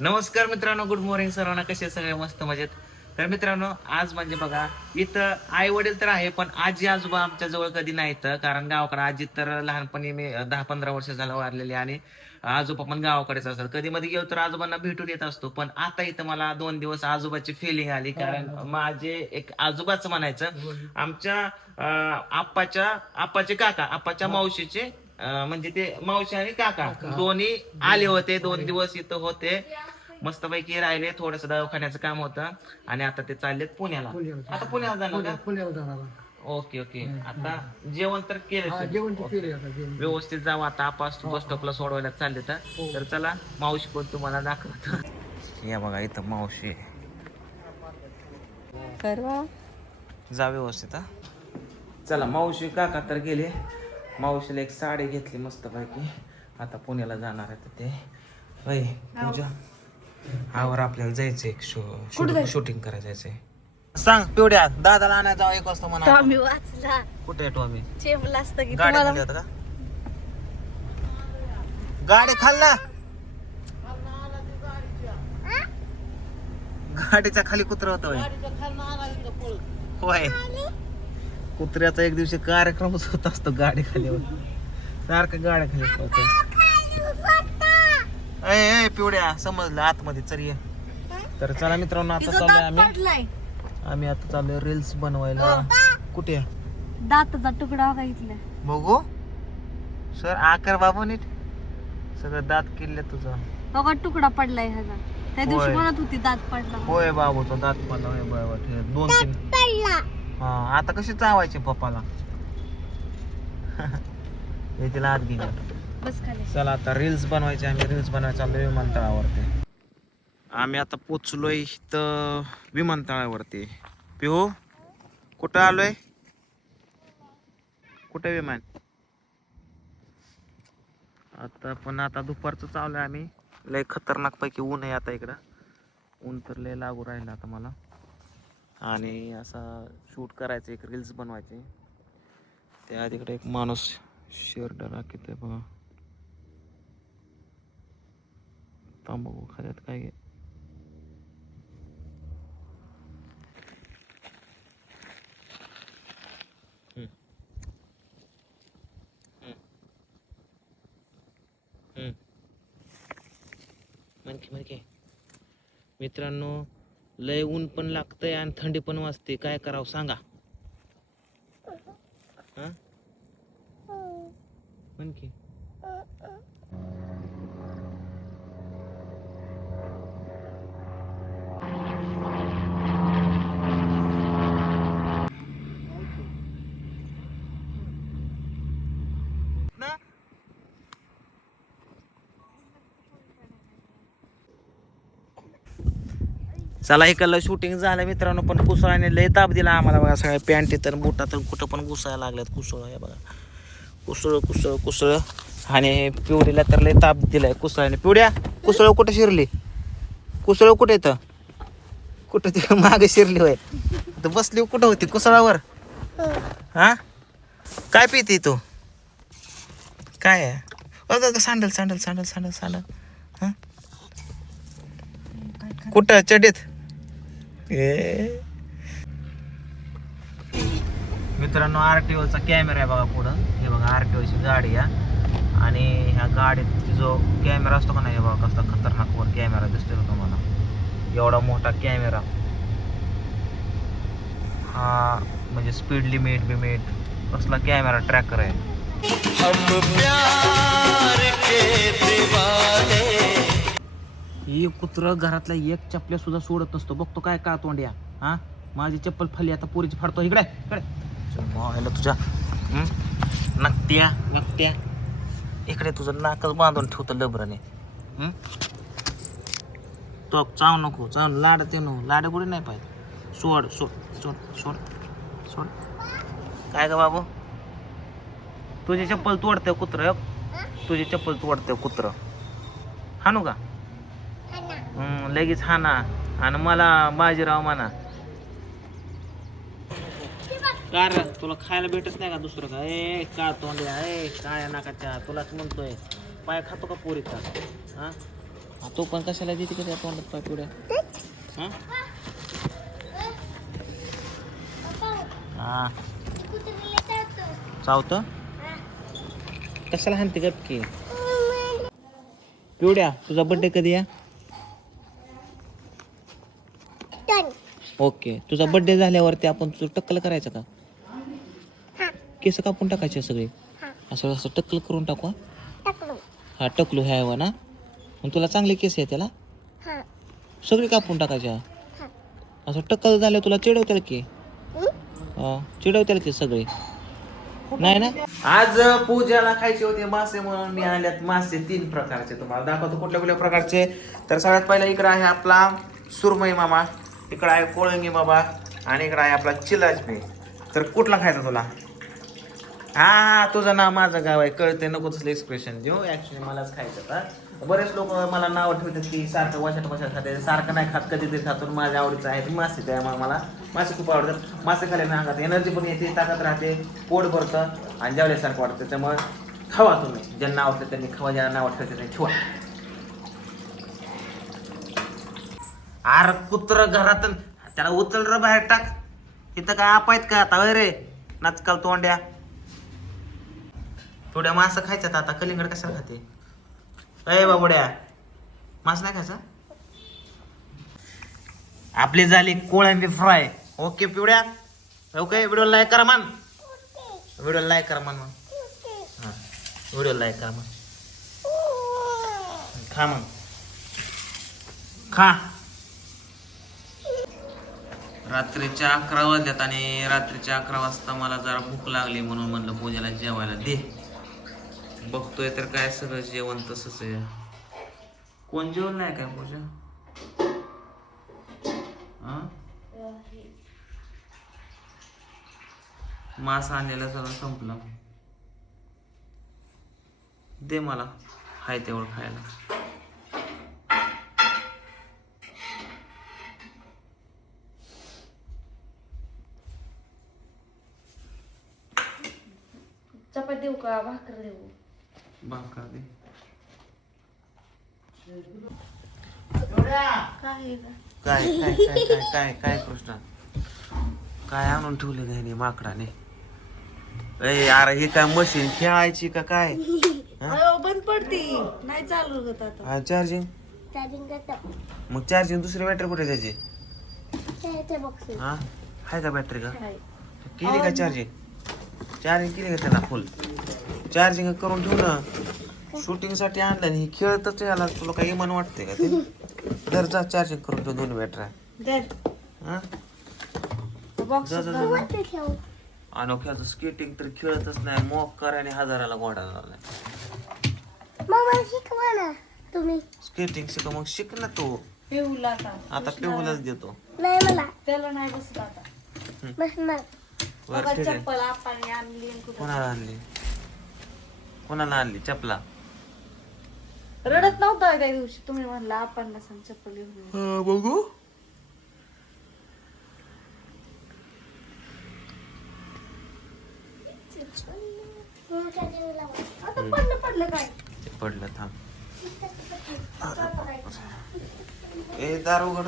नमस्कार मित्रांनो, good morning सर्वांना. कसे सगळे? मस्त मजेत. तर मित्रांनो, आज म्हणजे बघा, इथं आई वडील तर आहे पण आजी आजोबा आमच्या जवळ कधी नाहीत. कारण गावाकडे आजी तर लहानपणी मी 10-15 वर्ष झालं वारलेली आणि आजोबा पण गावाकडेच असतात. कधी मध्ये गेलो तर आजोबांना भेटून येत असतो. पण आता इथं मला 2 दिवस आजोबाची फिलिंग आली, कारण माझे एक आजोबाच म्हणायचं आमच्या आप्पाचे काका, आप्पाच्या मावशीचे म्हणजे ते मावशी आणि काका दोन्ही आले होते. 2 दिवस इथं होते, मस्तपैकी राहिले. थोडस दवाखान्याचं काम होतं आणि आता ते चाललेत पुण्याला. आता पुण्याला जाणार का? पुण्याला जाणार. Okay okay. आता जेवण तर केलं, जेवण केले आता जेवण. व्यवस्थित जावं. आता बस स्टॉपला सोडवायला चालले तर चला मावशी पण तुम्हाला दाखवतो. या बघा, इथं मावशी करवा जा व्यवस्थित. चला, मावशी काका तर गेले. मावशीला एक साडी घेतली मस्तपैकी. आता पुण्याला जाणार आहे ते. होय पूजा, आवर आपल्याला जायचंय, शूटिंग करायला जायचंय. सांग पिवड्या, दादाला आणायला जाऊ 1 वाजता म्हणा. टॉमी वाचला. कुठे आहे टॉमी? चेमला असतं की गाडी तुम्हाला खाली होता का? गाडी खाल ना. गाडीच्या खाली कुत्रा होता होय. कुत्र्याचा एक दिवशी कार्यक्रमच होत असतो गाडी खाली. सारखं गाड्या खाली होत. ए पिवड्या, समजलं आतमध्ये चल. तर चला मित्रांनो, आता चाललोय आम्ही आता चाललोय रील्स बनवायला. कुठे? दाताचा तुकडा बघितला. बघू सर, आकर बाबू नीट. सगळं दात किल्ले तुझं. बघा तुकडा पडलाय ह्याचा. त्या दिवशी होय. म्हणत होती दात पडला. होय बाबूचा दात पडला. होय बरोबर. 2-3. हा, आता कशी चावायची पप्पाला? हे तिला आत गेली. बस खाली. चला आता रील्स बनवायचे. आम्ही रील्स बनवायला चाललोय विमानतळावरती. आम्ही आता पोचलोय इथं विमानतळावरती. पिहू, कुठं आलोय? कुठे विमान? आता दुपारचं चाललोय आम्ही. लय खतरनाक पैकी ऊन आहे आता इकडं. ऊन तर लय लागू राहिलं आता मला. आणि असा शूट करायचं, एक रील्स बनवायचे. त्या तिकडे एक माणूस शर्ट राखीत आहे बघा. तांबाखू खाल्यात काय गे. मनके मित्रांनो, लय ऊन पण लागतंय आणि थंडी पण वाजते. काय करावं सांगा? हा मनके. चला, इकडलं शूटिंग झालं मित्रांनो, पण कुसळाने लय ताप दिला आम्हाला बघा. सगळ्या पॅन्टी तर बुटात कुठं पण घुसायला लागल्यात. कुसळ आहे बघा, कुसळ. आणि पिवडीला तर लय ताप दिलाय कुसळाने. पिवड्या, कुसळ कुठं शिरली? कुसळ कुठे येतं? कुठं ती मागे शिरली होय? तर बसली कुठं होती? कुसळावर. हा, काय पिती तू? काय आहे? सँडल. हा, कुठं चडीत? मित्रांनो, आरटीओचा कॅमेरा आहे बघा पुढं. हे बघा, आरटीओची गाडी आहे. आणि ह्या गाडीत जो कॅमेरा असतो का नाही, बघा कसला खतरनाक वर कॅमेरा दिसतोय का तुम्हाला? एवढा मोठा कॅमेरा. हा म्हणजे स्पीड लिमिट कसला कॅमेरा ट्रॅकर आहे. एक कुत्र घरातल्या एक चपल्या सुद्धा सोडत नसतो. बघतो काय का तोंड्या. हा, माझी चप्पल फाली आता पोरीची फाडतो. इकडे तुझ्या नकट्या इकडे तुझं नाकच बांधून ठेवतं लबराने. तो चाव नको, चाव लाडत येऊ. लाड कुठे नाही पाहिजे. सोड. काय का बाबू, तुझी चप्पल तोडते कुत्र. तुझी चप्पल तोडते कुत्र. हाणू का? लगेच हाना. आणि मला बाजीराव म्हणा. कार तुला खायला भेटत नाही का दुसरं का? का तोंड्या, काय नाकाच्या, तुलाच म्हणतोय. पाय खातो का पोरीचा? हा, तू पण कशाला देते का त्या तोंडात पाय पुढे हा हा चावतं कशाला हाणते गप की पिवड्या तुझा बर्थडे कधी आहे ओके तुझा बर्थडे झाल्यावरती आपण तुझं टक्कल करायचं का केस कापून टाकायचे सगळे असं असं टक्कल करून टाकू हा टकलू ह्या ना मग तुला चांगले केस आहे त्याला सगळे कापून टाकायच्या असं टक्कल झालं तुला चिडवतील की चिडवतील की सगळे नाही ना आज पूजाला खायचे होते मासे म्हणून मी आणल्यात मासे 3 प्रकारचे तुम्हाला दाखवतो कुठल्या कुठल्या प्रकारचे तर सगळ्यात पहिला इकडे आहे आपला सुरमई मामा इकडे आहे कोळंगी बाबा आणि इकडे आहे आपला चिलाजबी तर कुठला खायचा तुला हा तुझं नाव माझं गाव आहे कळते नको तसलं एक्सप्रेशन देऊ ऍक्च्युली मलाच खायचं का बरेच लोक मला नाव ठेवतात की सारखं वर्षात खाते सारखं नाही खात कधीतरी खातो माझ्या आवडीचं आहे ते मासे त्यामुळे मला मासे खूप आवडतात मासे खाल्ल्याने अंगात एनर्जी पण येते ताकद राहते पोट भरतं आणि जेवल्यासारखं वाटतं त्याच्यामुळे खावा तुम्ही ज्यांना आवडतं त्यांनी खावा ज्यांना नाव ठेवते त्यांनी ठेवा आर कुत्र घरातून त्याला उचल र बाहेर टाक इथं काय आपायत का आता रे नाचकाल तोंड्या थोड्या मासं खायच्यात आता कलिंगड कशाला खाते अय बाबड्या मास नाही खायचा आपली झाली कोळंबी फ्राय ओके पिवड्या ओके व्हिडिओ लाईक करा मान व्हिडिओ लाईक करा मान हां व्हिडिओ लाईक करा मान खा मग खा रात्रीच्या 11 वाजल्यात आणि रात्रीच्या 11 वाजता मला जरा भूक लागली म्हणून म्हणलं पूजाला जेवायला दे बघतोय तर काय सगळं जेवण तसंच आहे कोण जेवण नाही काय पूजा मास आणलेला सगळं संपलं दे मला हाय तेवढं खायला चपाती देऊ का भाकर देऊ भाकर दे काय काय काय काय काय काय काय कृष्णा काय आणून ठेवले घाईने माकडाने ए यार ही काय मशीन खेळायची का काय बंद पडती नाही चालू होत आता चार्जिंग मग चार्जिंग दुसरी बॅटरी कुठे त्याची हा आहे का बॅटरी का केली का चार्जिंग केली का त्याला फुल चार्जिंग करून ठेव ना शूटिंग साठी आणलं आणि खेळतच याला तुला काही इमान वाटते का ते दर जा चार्जिंग करून ठेव 2 बॅटऱ्या हा अनोख्याचं स्केटिंग तर खेळतच नाही मोक्कर आणि 1000ला घोडा झालाय तुम्ही स्केटिंग शिक मग शिक ना तू पिऊला आता पिऊलाच देतो नाही मला त्याला नाही बसत आता बसणार वर ठीक आहे चप्पल आपण आणली कोणाला आणली चपला रडत नव्हता त्या दिवशी तुम्ही म्हणला आपण सांग चप्पल घेऊन बघू आता पडलं काय पडलं थांब ए दार उघड